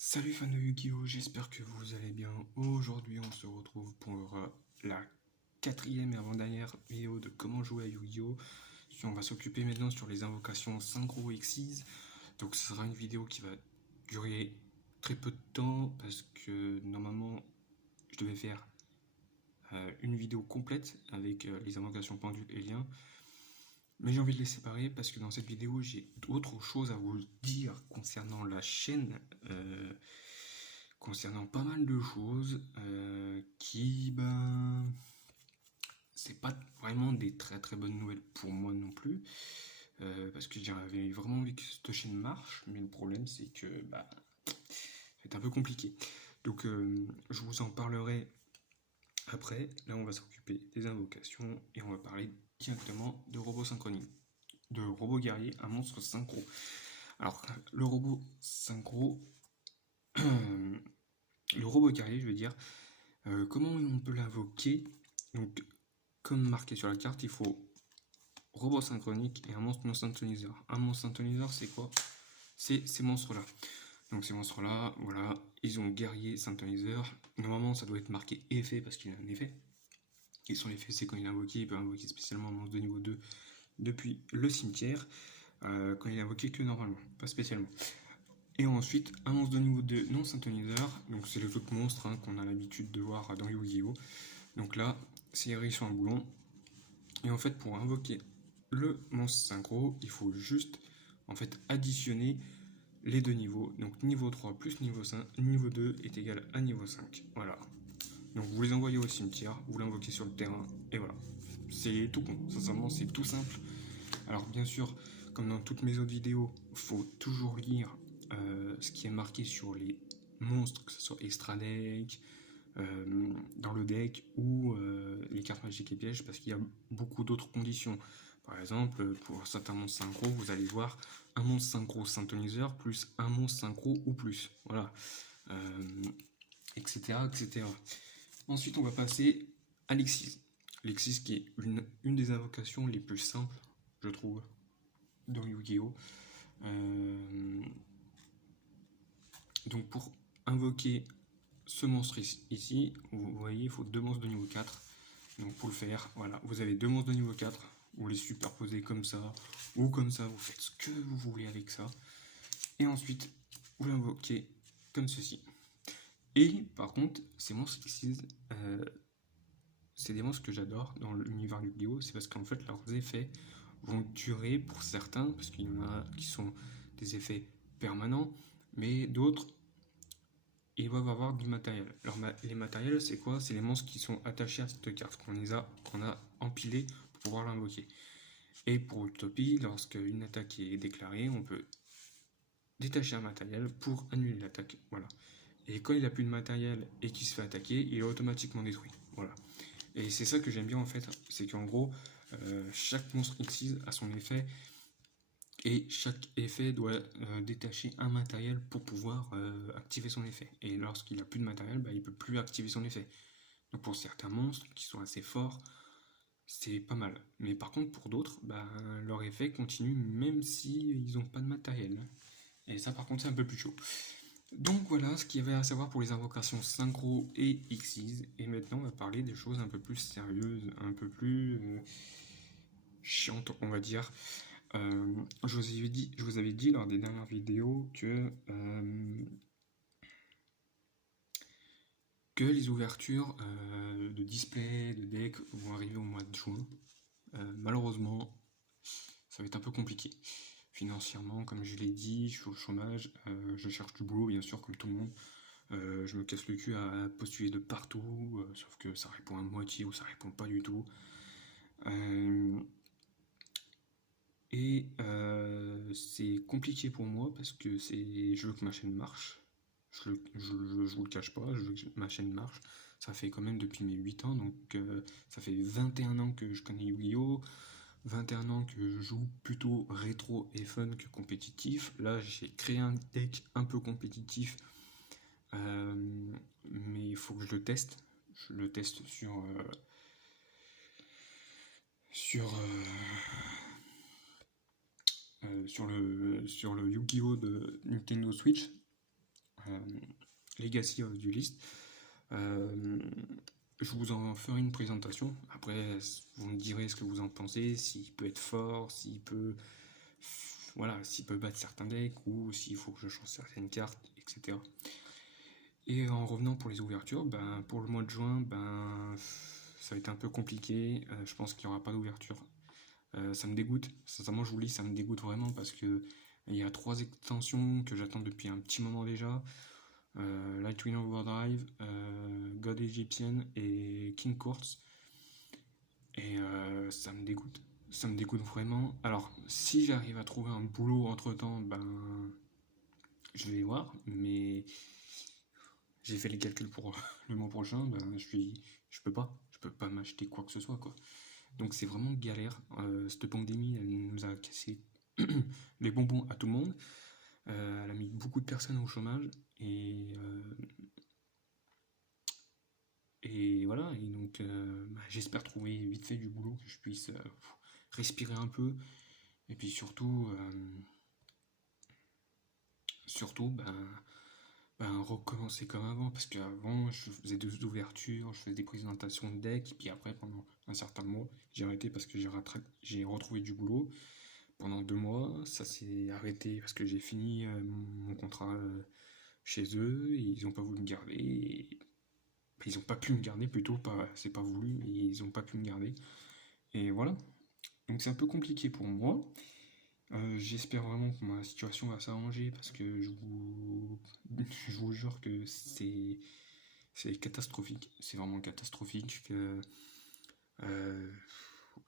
Salut fans de Yu-Gi-Oh! J'espère que vous allez bien. Aujourd'hui, on se retrouve pour la quatrième et avant-dernière vidéo de comment jouer à Yu-Gi-Oh! On va s'occuper maintenant sur les invocations Synchro Xyz. Donc, ce sera une vidéo qui va durer très peu de temps parce que normalement, je devais faire une vidéo complète avec les invocations pendules et liens. Mais j'ai envie de les séparer parce que dans cette vidéo, j'ai autre chose à vous dire concernant la chaîne. Concernant pas mal de choses c'est pas vraiment des très très bonnes nouvelles pour moi non plus, parce que j'avais vraiment envie que cette chaîne marche, mais le problème c'est que c'est un peu compliqué. Donc je vous en parlerai après. Là on va s'occuper des invocations et on va parler directement de robots synchroniques, de robots guerriers, un monstre synchro. Alors le robot synchro, le robot guerrier je veux dire, comment on peut l'invoquer? Donc, comme marqué sur la carte, il faut robot synchronique et un monstre non synthoniseur. Un monstre synthoniseur, c'est quoi? C'est ces monstres-là. Donc ces monstres-là, voilà, ils ont guerrier synthoniseur. Normalement, ça doit être marqué effet parce qu'il a un effet. Et son effet, c'est quand il est invoqué, il peut invoquer spécialement un monstre de niveau 2 depuis le cimetière. Quand il est invoqué que normalement, pas spécialement. Et ensuite, un monstre de niveau 2 non synthoniseur. Donc c'est le autre monstre qu'on a l'habitude de voir dans Yu-Gi-Oh! Donc là, c'est Hérisson à boulon. Et en fait, pour invoquer le monstre synchro, il faut juste en fait additionner les deux niveaux. Donc niveau 3 plus niveau 5, niveau 2 est égal à niveau 5. Voilà. Donc vous les envoyez au cimetière, vous l'invoquez sur le terrain, et voilà. C'est tout con. Sincèrement, c'est tout simple. Alors bien sûr, comme dans toutes mes autres vidéos, il faut toujours lire ce qui est marqué sur les monstres, que ce soit extra deck, dans le deck ou les cartes magiques et pièges, parce qu'il y a beaucoup d'autres conditions. Par exemple, pour certains monstres synchro, vous allez voir un monstre synchro synthoniseur plus un monstre synchro ou plus. Voilà. Etc., etc. Ensuite, on va passer à l'Exis. L'Exis qui est une des invocations les plus simples, je trouve, dans Yu-Gi-Oh! Donc pour invoquer ce monstre ici, vous voyez, il faut deux monstres de niveau 4. Donc pour le faire, voilà, vous avez deux monstres de niveau 4, vous les superposez comme ça, ou comme ça, vous faites ce que vous voulez avec ça. Et ensuite, vous l'invoquez comme ceci. Et par contre, ces monstres ici, c'est des monstres que j'adore dans l'univers du Yu-Gi-Oh! C'est parce qu'en fait, leurs effets vont durer pour certains, parce qu'il y en a qui sont des effets permanents, mais d'autres, ils doivent avoir du matériel. Alors, les matériels, c'est quoi? C'est les monstres qui sont attachés à cette carte, qu'on a empilés pour pouvoir l'invoquer. Et pour Utopie, lorsque une attaque est déclarée, on peut détacher un matériel pour annuler l'attaque. Voilà. Et quand il n'a plus de matériel et qu'il se fait attaquer, il est automatiquement détruit. Voilà. Et c'est ça que j'aime bien en fait, c'est qu'en gros, chaque monstre Xyz a son effet et chaque effet doit détacher un matériel pour pouvoir activer son effet. Et lorsqu'il n'a plus de matériel, il ne peut plus activer son effet. Donc pour certains monstres qui sont assez forts, c'est pas mal. Mais par contre pour d'autres, leur effet continue même s'ils n'ont pas de matériel. Et ça par contre c'est un peu plus chaud. Donc voilà ce qu'il y avait à savoir pour les invocations synchro et Xyz. Et maintenant on va parler des choses un peu plus sérieuses, un peu plus chiantes on va dire. Je vous avais dit lors des dernières vidéos que les ouvertures de display, de deck vont arriver au mois de juin. Malheureusement, ça va être un peu compliqué. Financièrement, comme je l'ai dit, je suis au chômage, je cherche du boulot bien sûr comme tout le monde. Je me casse le cul à postuler de partout, sauf que ça répond à moitié ou ça répond pas du tout. C'est compliqué pour moi parce que je veux que ma chaîne marche. Je vous le cache pas, je veux que ma chaîne marche. Ça fait quand même depuis mes 8 ans, donc ça fait 21 ans que je connais Yu-Gi-Oh! 21 ans que je joue plutôt rétro et fun que compétitif. Là, j'ai créé un deck un peu compétitif, mais il faut que je le teste. Je le teste sur le Yu-Gi-Oh! De Nintendo Switch. Legacy of Duelist. Je vous en ferai une présentation. Après, vous me direz ce que vous en pensez, s'il peut être fort, s'il peut battre certains decks, ou s'il faut que je change certaines cartes, etc. Et en revenant pour les ouvertures, pour le mois de juin, ça va être un peu compliqué. Je pense qu'il n'y aura pas d'ouverture. Ça me dégoûte. Sincèrement, je vous le dis, ça me dégoûte vraiment parce que il y a 3 extensions que j'attends depuis un petit moment déjà. Lightwing Overdrive, God Egyptian et King Quartz. Et ça me dégoûte. Ça me dégoûte vraiment. Alors, si j'arrive à trouver un boulot entre temps, je vais voir. Mais j'ai fait les calculs pour le mois prochain. Je peux pas m'acheter quoi que ce soit, quoi. Donc c'est vraiment galère. Cette pandémie, elle nous a cassé les bonbons à tout le monde. Elle a mis beaucoup de personnes au chômage. Et voilà. Et donc j'espère trouver vite fait du boulot, que je puisse respirer un peu. Et puis surtout recommencer comme avant. Parce qu'avant, je faisais des ouvertures, je faisais des présentations de deck. Et puis après, pendant un certain mois, j'ai arrêté parce que j'ai retrouvé du boulot. Pendant 2 mois, ça s'est arrêté parce que j'ai fini mon contrat chez eux. Et ils n'ont pas voulu me garder. Ils n'ont pas pu me garder plutôt, c'est pas voulu, mais ils n'ont pas pu me garder. Et voilà. Donc c'est un peu compliqué pour moi. J'espère vraiment que ma situation va s'arranger parce que je vous jure que c'est catastrophique. C'est vraiment catastrophique que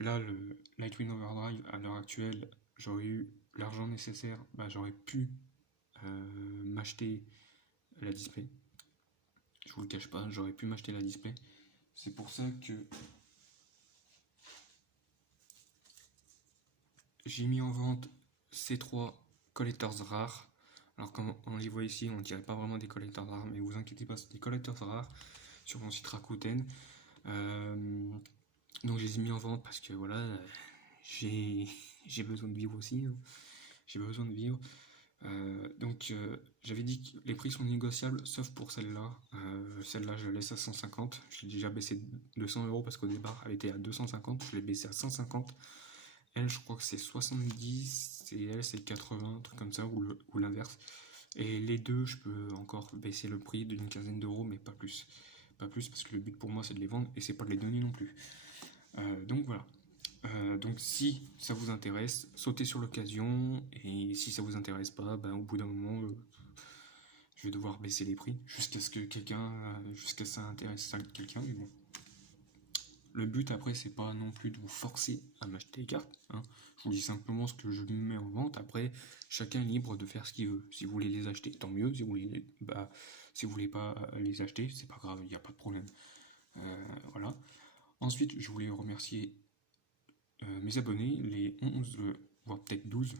là, le Lightwing Overdrive, à l'heure actuelle, j'aurais eu l'argent nécessaire, j'aurais pu m'acheter la display. Je vous le cache pas, j'aurais pu m'acheter la display. C'est pour ça que j'ai mis en vente ces 3 collectors rares. Alors comme on les voit ici, on dirait pas vraiment des collectors rares, mais vous inquiétez pas, c'est des collectors rares sur mon site Rakuten. Donc je les ai mis en vente parce que voilà, j'ai besoin de vivre aussi. Hein. J'ai besoin de vivre. J'avais dit que les prix sont négociables, sauf pour celle-là. Celle-là, je la laisse à 150. Je l'ai déjà baissé 200 € parce qu'au départ, elle était à 250. Je l'ai baissé à 150. Elle, je crois que c'est 70 et elle, c'est 80, un truc comme ça, ou l'inverse. Et les deux, je peux encore baisser le prix d'une quinzaine d'euros, mais pas plus. Pas plus parce que le but pour moi, c'est de les vendre et c'est pas de les donner non plus. Donc voilà. Donc si ça vous intéresse, sautez sur l'occasion, et si ça vous intéresse pas, au bout d'un moment, je vais devoir baisser les prix jusqu'à ce que jusqu'à ça intéresse quelqu'un. Mais bon. Le but après, c'est pas non plus de vous forcer à m'acheter les cartes. Hein. Je vous dis simplement ce que je mets en vente. Après, chacun est libre de faire ce qu'il veut. Si vous voulez les acheter, tant mieux. Si vous voulez pas les acheter, c'est pas grave, il n'y a pas de problème. Voilà. Ensuite, je voulais remercier mes abonnés, les 11, voire peut-être 12,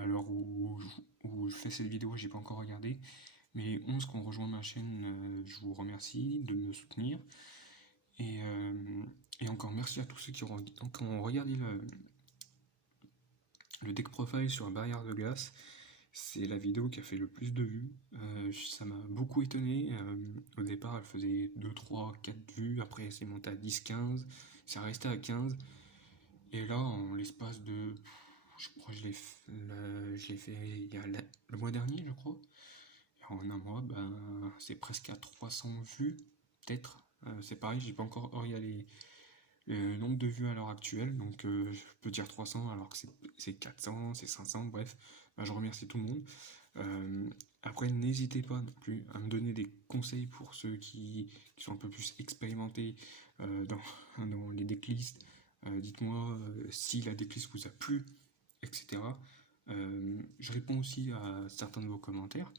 à l'heure où je fais cette vidéo, j'ai pas encore regardé, mais les 11 qui ont rejoint ma chaîne, je vous remercie de me soutenir. Et encore merci à tous ceux qui ont regardé le deck profile sur la barrière de glace. C'est la vidéo qui a fait le plus de vues. Ça m'a beaucoup étonné. Au départ, elle faisait 2, 3, 4 vues. Après, c'est monté à 10, 15. C'est resté à 15. Et là, en l'espace de... Je crois que je l'ai fait il y a le mois dernier, je crois. Et en un mois, c'est presque à 300 vues, peut-être. C'est pareil, j'ai pas encore regardé le nombre de vues à l'heure actuelle, donc je peux dire 300 alors que c'est 400, c'est 500, bref. Je remercie tout le monde. Après, n'hésitez pas non plus à me donner des conseils pour ceux qui sont un peu plus expérimentés dans les decklists. Dites-moi si la decklist vous a plu, etc. Je réponds aussi à certains de vos commentaires,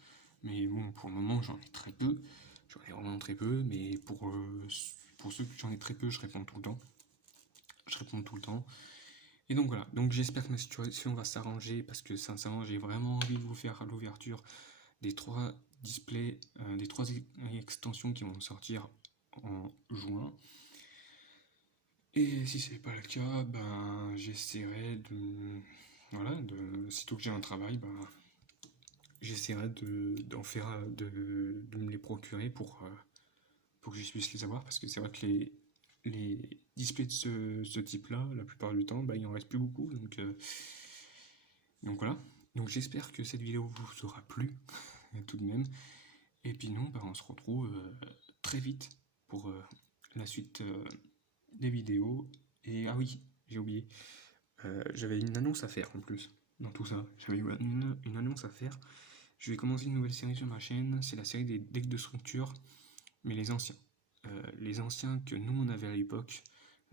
mais bon, pour le moment, j'en ai très peu. J'en ai vraiment très peu, mais pour ceux que j'en ai très peu, je réponds tout le temps. Et donc voilà, donc j'espère que ma situation va s'arranger parce que sincèrement, j'ai vraiment envie de vous faire l'ouverture des 3 displays, des 3 extensions qui vont sortir en juin. Et si c'est pas le cas, j'essaierai sitôt que j'ai un travail, j'essaierai de me les procurer pour que je puisse les avoir, parce que c'est vrai que les displays de ce type-là, la plupart du temps, bah, il en reste plus beaucoup, donc voilà. Donc j'espère que cette vidéo vous aura plu, tout de même. Et puis nous, bah, on se retrouve très vite pour la suite des vidéos. Et ah oui, j'ai oublié, j'avais une annonce à faire en plus dans tout ça. J'avais une annonce à faire. Je vais commencer une nouvelle série sur ma chaîne. C'est la série des decks de structure, mais les anciens. Les anciens que nous on avait à l'époque.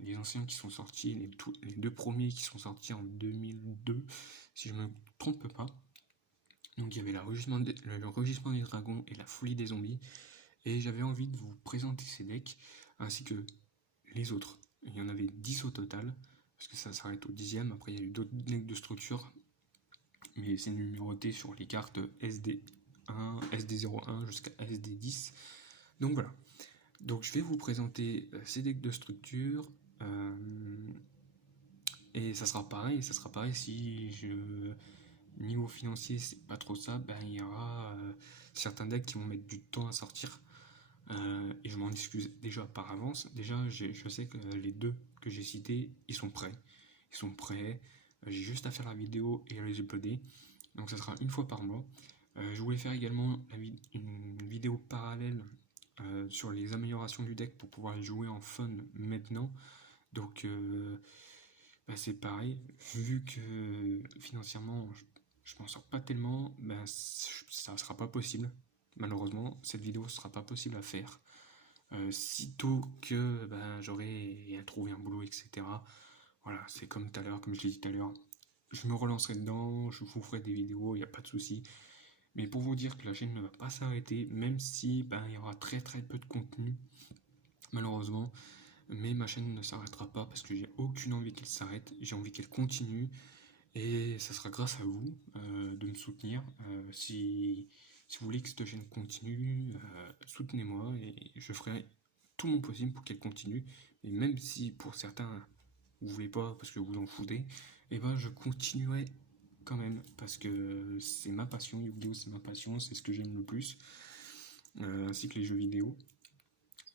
Les anciens qui sont sortis, les deux premiers qui sont sortis en 2002, si je me trompe pas. Donc il y avait le rugissement des dragons et la folie des zombies. Et j'avais envie de vous présenter ces decks, ainsi que les autres. Il y en avait 10 au total, parce que ça s'arrête au 10e. Après, il y a eu d'autres decks de structure, mais c'est numéroté sur les cartes SD1, SD01 jusqu'à SD10. Donc voilà. Donc je vais vous présenter ces decks de structure. Et ça sera pareil si niveau financier c'est pas trop ça, ben il y aura certains decks qui vont mettre du temps à sortir. Et je m'en excuse déjà par avance. Déjà, je sais que les deux que j'ai cités, ils sont prêts. J'ai juste à faire la vidéo et à les uploader. Donc ça sera une fois par mois. Je voulais faire également une vidéo parallèle sur les améliorations du deck pour pouvoir jouer en fun maintenant. Donc bah, c'est pareil. Vu que financièrement je m'en sors pas tellement, bah, ça sera pas possible. Malheureusement, cette vidéo sera pas possible à faire. Sitôt que ben, j'aurai trouvé un boulot, etc. Voilà, c'est comme tout à l'heure, comme je l'ai dit tout à l'heure. Je me relancerai dedans, je vous ferai des vidéos, il n'y a pas de souci. Mais pour vous dire que la chaîne ne va pas s'arrêter, même si ben, il y aura très très peu de contenu, malheureusement. Mais ma chaîne ne s'arrêtera pas parce que j'ai aucune envie qu'elle s'arrête, j'ai envie qu'elle continue. Et ça sera grâce à vous de me soutenir. Si vous voulez que cette chaîne continue, soutenez-moi et je ferai tout mon possible pour qu'elle continue. Et même si pour certains vous voulez pas parce que vous en foutez, et ben je continuerai quand même parce que c'est ma passion. Yu-Gi-Oh, c'est ma passion, c'est ce que j'aime le plus, ainsi que les jeux vidéo.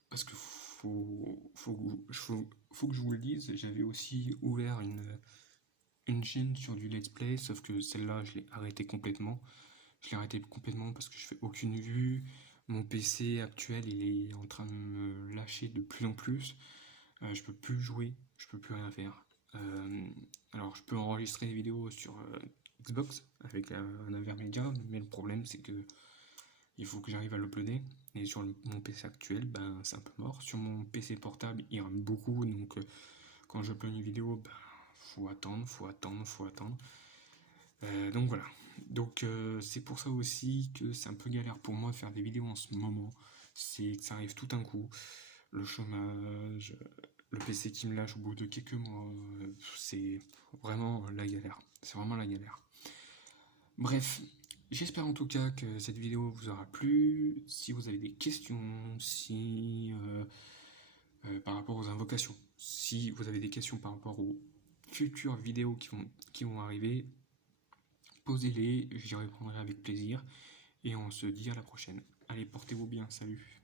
Parce que faut que je vous le dise, j'avais aussi ouvert une chaîne sur du let's play, sauf que celle-là, je l'ai arrêtée complètement. Je l'ai arrêtée complètement parce que je fais aucune vue. Mon PC actuel, il est en train de me lâcher de plus en plus. Je peux plus jouer, je peux plus rien faire. Alors, je peux enregistrer des vidéos sur Xbox avec un Avermedia, mais le problème, c'est que il faut que j'arrive à l'uploader. Et sur mon PC actuel, ben, c'est un peu mort. Sur mon PC portable, il rame beaucoup, donc quand je upload une vidéo, ben, faut attendre. Donc voilà. Donc c'est pour ça aussi que c'est un peu galère pour moi de faire des vidéos en ce moment. C'est que ça arrive tout d'un coup. Le chômage, le PC qui me lâche au bout de quelques mois, c'est vraiment la galère. C'est vraiment la galère. Bref, j'espère en tout cas que cette vidéo vous aura plu. Si vous avez des questions, par rapport aux invocations, si vous avez des questions par rapport aux futures vidéos qui vont arriver, posez-les, j'y répondrai avec plaisir. Et on se dit à la prochaine. Allez, portez-vous bien, salut.